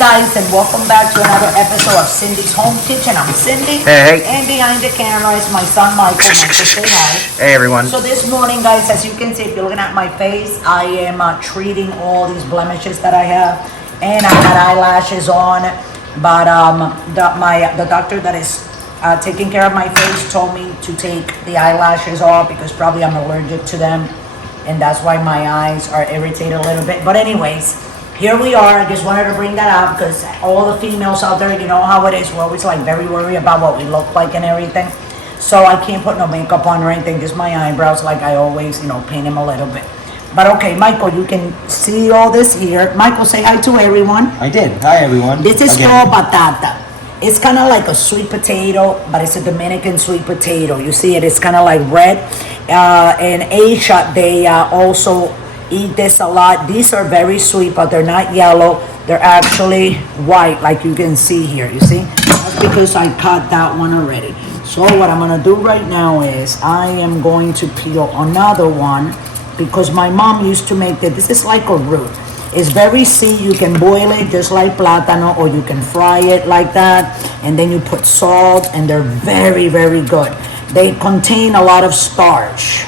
guys, and welcome back to another episode of Cindy's Home Kitchen. I'm Cindy. Hey. And behind the camera is my son Michael. Michael, say hi. Hey everyone. So this morning, guys, as you can see, if you're looking at my face, I am treating all these blemishes that I have. And I had eyelashes on. But the doctor that is taking care of my face told me to take the eyelashes off because probably I'm allergic to them. And that's why my eyes are irritated a little bit. But anyways, here we are. I just wanted to bring that up because all the females out there, you know how it is. We're always like very worried about what we look like and everything. So I can't put no makeup on or anything. Just my eyebrows, like I always, paint them a little bit. But okay, Michael, you can see all this here. Michael, say hi to everyone. I did. Hi everyone. This is called batata. It's kind of like a sweet potato, but it's a Dominican sweet potato. You see it? It's kind of like red. In Asia, they also eat this a lot. These are very sweet, but they're not yellow. They're actually white, like you can see here. You see? That's because I cut that one already. So what I'm gonna do right now is I am going to peel another one because my mom used to make this. This is like a root. It's very sweet. You can boil it just like plátano, or you can fry it like that, and then you put salt, and they're very, very good. They contain a lot of starch.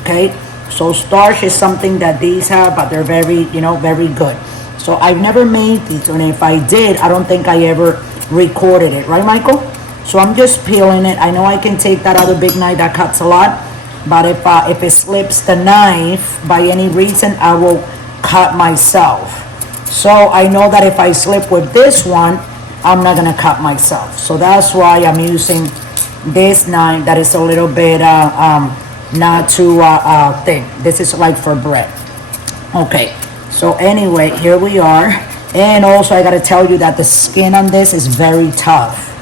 Okay. So starch is something that these have, but they're very, very good. So I've never made these, and if I did, I don't think I ever recorded it. Right, Michael? So I'm just peeling it. I know I can take that other big knife that cuts a lot, but if it slips the knife by any reason, I will cut myself. So I know that if I slip with this one, I'm not gonna cut myself. So that's why I'm using this knife that is a little bit not too thin. This is like for bread. Okay, so anyway, here we are. And also I gotta tell you that the skin on this is very tough.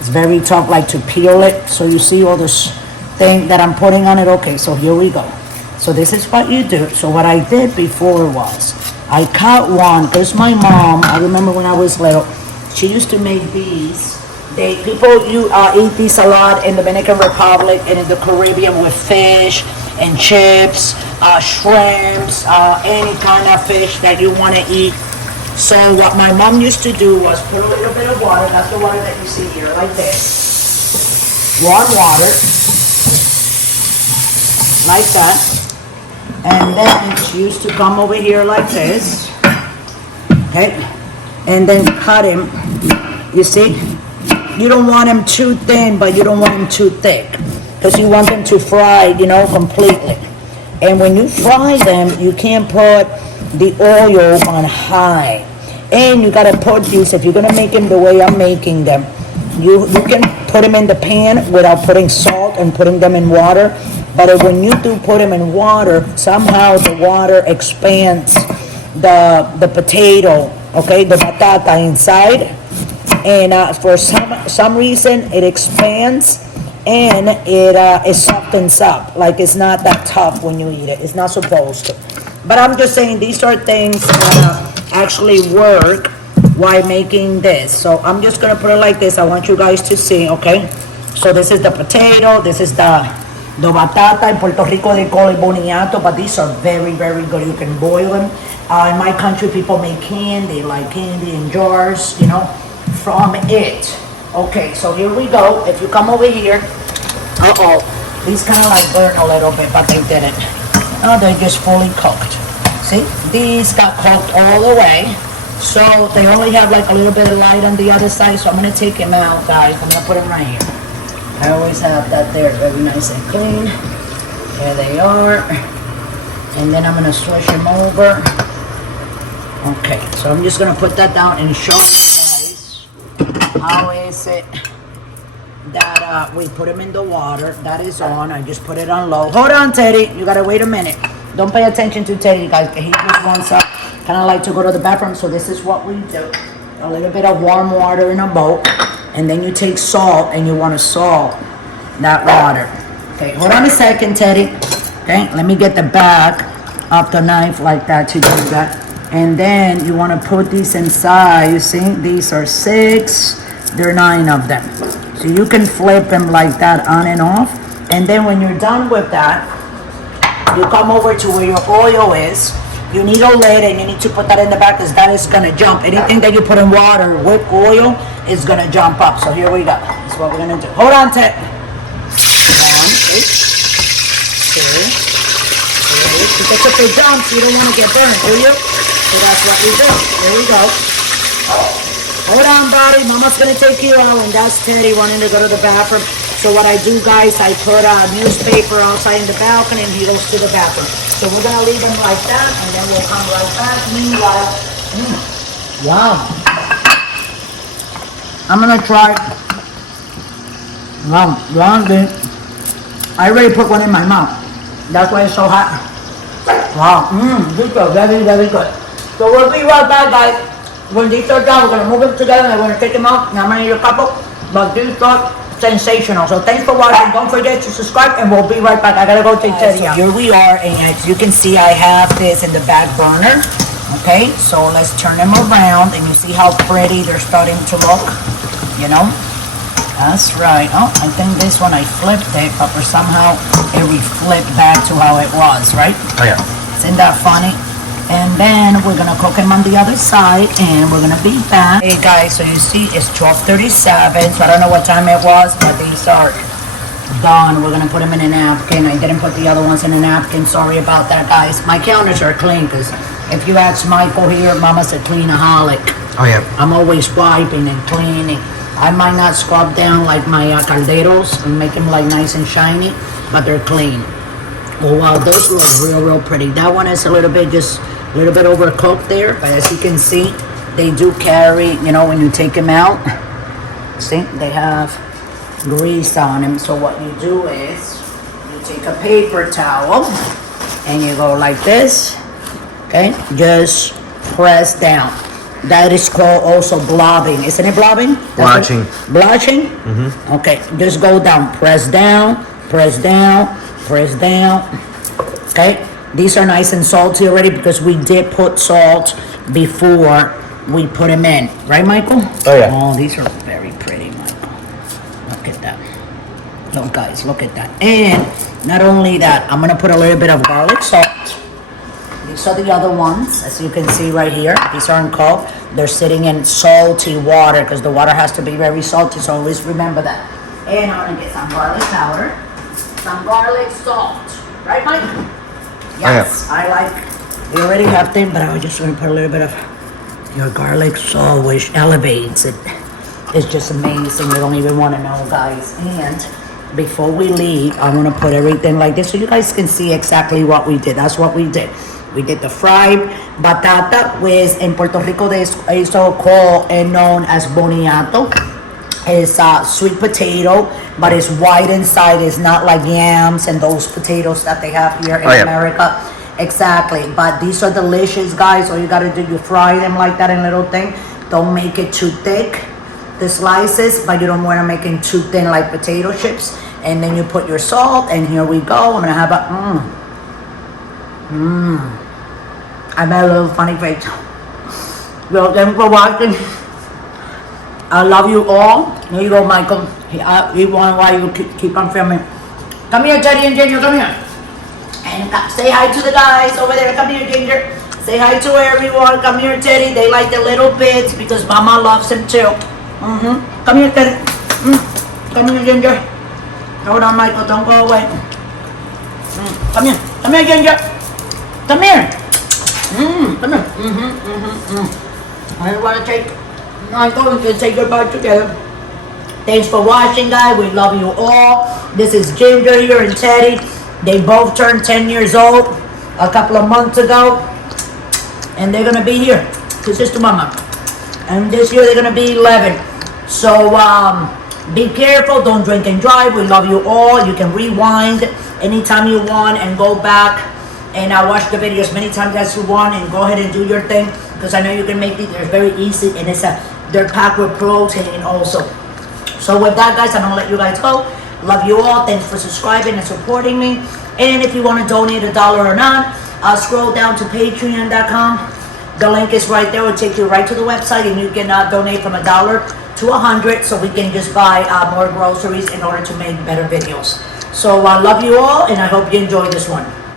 It's very tough, like to peel it. So you see all this thing that I'm putting on it. Okay, so here we go. So this is what you do. So what I did before was I cut one because my mom, I remember when I was little, she used to make these. People eat these a lot in the Dominican Republic and in the Caribbean with fish and chips, shrimps, any kind of fish that you want to eat. So what my mom used to do was put a little bit of water. That's the water that you see here, like this. Warm water, like that. And then she used to come over here like this. Okay, and then cut him. You see? You don't want them too thin, but you don't want them too thick, because you want them to fry, completely. And when you fry them, you can't put the oil on high. And you gotta put these, if you're gonna make them the way I'm making them, you can put them in the pan without putting salt and putting them in water. But when you do put them in water, somehow the water expands the potato, okay, the batata inside. And for some reason it expands and it softens up, like it's not that tough when you eat it. It's not supposed to. But I'm just saying these are things that actually work while making this. So I'm just gonna put it like this. I want you guys to see, okay? So this is the potato, this is the batata. In Puerto Rico they call it boniato, but these are very, very good. You can boil them. In my country people make candy, like candy in jars, from it. Okay, so here we go. If you come over here, these kind of like burn a little bit, but they didn't. Oh, they're just fully cooked. See, these got cooked all the way, so they only have like a little bit of light on the other side. So I'm gonna take them out, guys. I'm gonna put them right here. I always have that there, very nice and clean. There they are. And then I'm gonna switch them over. Okay, so I'm just gonna put that down and show you how is it that we put them in the water. That is on. I just put it on low. Hold on, Teddy. You gotta wait a minute. Don't pay attention to Teddy, guys. He just wants to kind of like to go to the bathroom. So this is what we do. A little bit of warm water in a bowl. And then you take salt and you want to salt that water. Okay, hold on a second, Teddy. Okay, let me get the back of the knife like that to do that. And then you want to put these inside. You see, these are 6. There are 9 of them. So you can flip them like that on and off. And then when you're done with that, you come over to where your oil is. You need a lid and you need to put that in the back because that is gonna jump. Anything that you put in water with oil is gonna jump up. So here we go. This is what we're gonna do. Hold on, Ted. 1, 2, 3. Because if it jumps, you don't want to get burned, do you? So that's what we do. Here we go. Hold on, buddy. Mama's gonna take you out, and that's Teddy wanting to go to the bathroom. So what I do, guys, I put a newspaper outside in the balcony, and he goes to the bathroom. So we're gonna leave him like that, and then we'll come right back. Meanwhile, wow. I'm gonna try. Wow, long thing. I already put one in my mouth. That's why it's so hot. Wow, good, very, very good. So we'll be right back, guys. When these are done, we're gonna move them together, and we're gonna take them out. And I'm gonna eat a couple, but these are sensational. So thanks for watching. Don't forget to subscribe, and we'll be right back. I gotta go take Teddy out. Here we are, and as you can see, I have this in the back burner. Okay, so let's turn them around, and you see how pretty they're starting to look. You know, that's right. Oh, I think this one I flipped it, but for somehow it reflipped back to how it was, right? Oh yeah. Isn't that funny? And then we're gonna cook them on the other side, and we're gonna be back. Hey guys, so you see it's 12:37, so I don't know what time it was, but these are done. We're gonna put them in a napkin. I didn't put the other ones in a napkin. Sorry about that, guys. My counters are clean, because if you ask Michael here, Mama's a cleanaholic. Oh yeah. I'm always wiping and cleaning. I might not scrub down like my calderos and make them like nice and shiny, but they're clean. Oh wow, those look real pretty. That one is a little bit overcooked there, but as you can see, they do carry, you know, when you take them out, see, they have grease on them. So what you do is, you take a paper towel, and you go like this, okay? Just press down. That is called also blobbing. Isn't it blobbing? Blotching. Blotching? Mm-hmm. Okay, just go down, press down, press down, press down. Okay, these are nice and salty already because we did put salt before we put them in, right, Michael? Oh yeah. Oh, these are very pretty, Michael. Look at that. Look, guys, look at that. And not only that, I'm gonna put a little bit of garlic salt. These are the other ones, as you can see right here. These aren't cold. They're sitting in salty water because the water has to be very salty. So always remember that. And I'm gonna get some garlic powder. Some garlic salt, right, Mike? Yes, Oh, yeah. I like. We already have them, but I was just going to put a little bit of your garlic salt, which elevates it. It's just amazing. You don't even want to know, guys. And before we leave, I'm going to put everything like this so you guys can see exactly what we did. That's what we did. We did the fried batata, which in Puerto Rico they is called and known as boniato. It's sweet potato, but it's white inside. It's not like yams and those potatoes that they have here in America. Exactly. But these are delicious, guys. All you gotta do, you fry them like that in little thing. Don't make it too thick, the slices, but you don't want to make it too thin like potato chips. And then you put your salt, and here we go. I'm gonna have a I made a little funny face. Well, thanks for watching. I love you all. Here you go, Michael. You want why you keep on filming. Come here, Teddy and Ginger, come here. And say hi to the guys over there. Come here, Ginger. Say hi to everyone. Come here, Teddy. They like the little bits because Mama loves them too. Come here, Teddy. Come here, Ginger. Hold on, Michael. Don't go away. Come here. Come here, Ginger. Come here. Come here. I want to take... I'm going to say goodbye together. Thanks for watching, guys. We love you all. This is Ginger here and Teddy. They both turned 10 years old a couple of months ago. And they're going to be here to Sister Mama. And this year they're going to be 11. So be careful. Don't drink and drive. We love you all. You can rewind anytime you want and go back and watch the videos many times as you want and go ahead and do your thing. Because I know you can make it. They're very easy and they're packed with protein also. So with that, guys, I'm going to let you guys go. Love you all. Thanks for subscribing and supporting me. And if you want to donate $1 or not, scroll down to patreon.com. The link is right there. It will take you right to the website, and you can donate from $1 to $100 so we can just buy more groceries in order to make better videos. So I love you all, and I hope you enjoyed this one.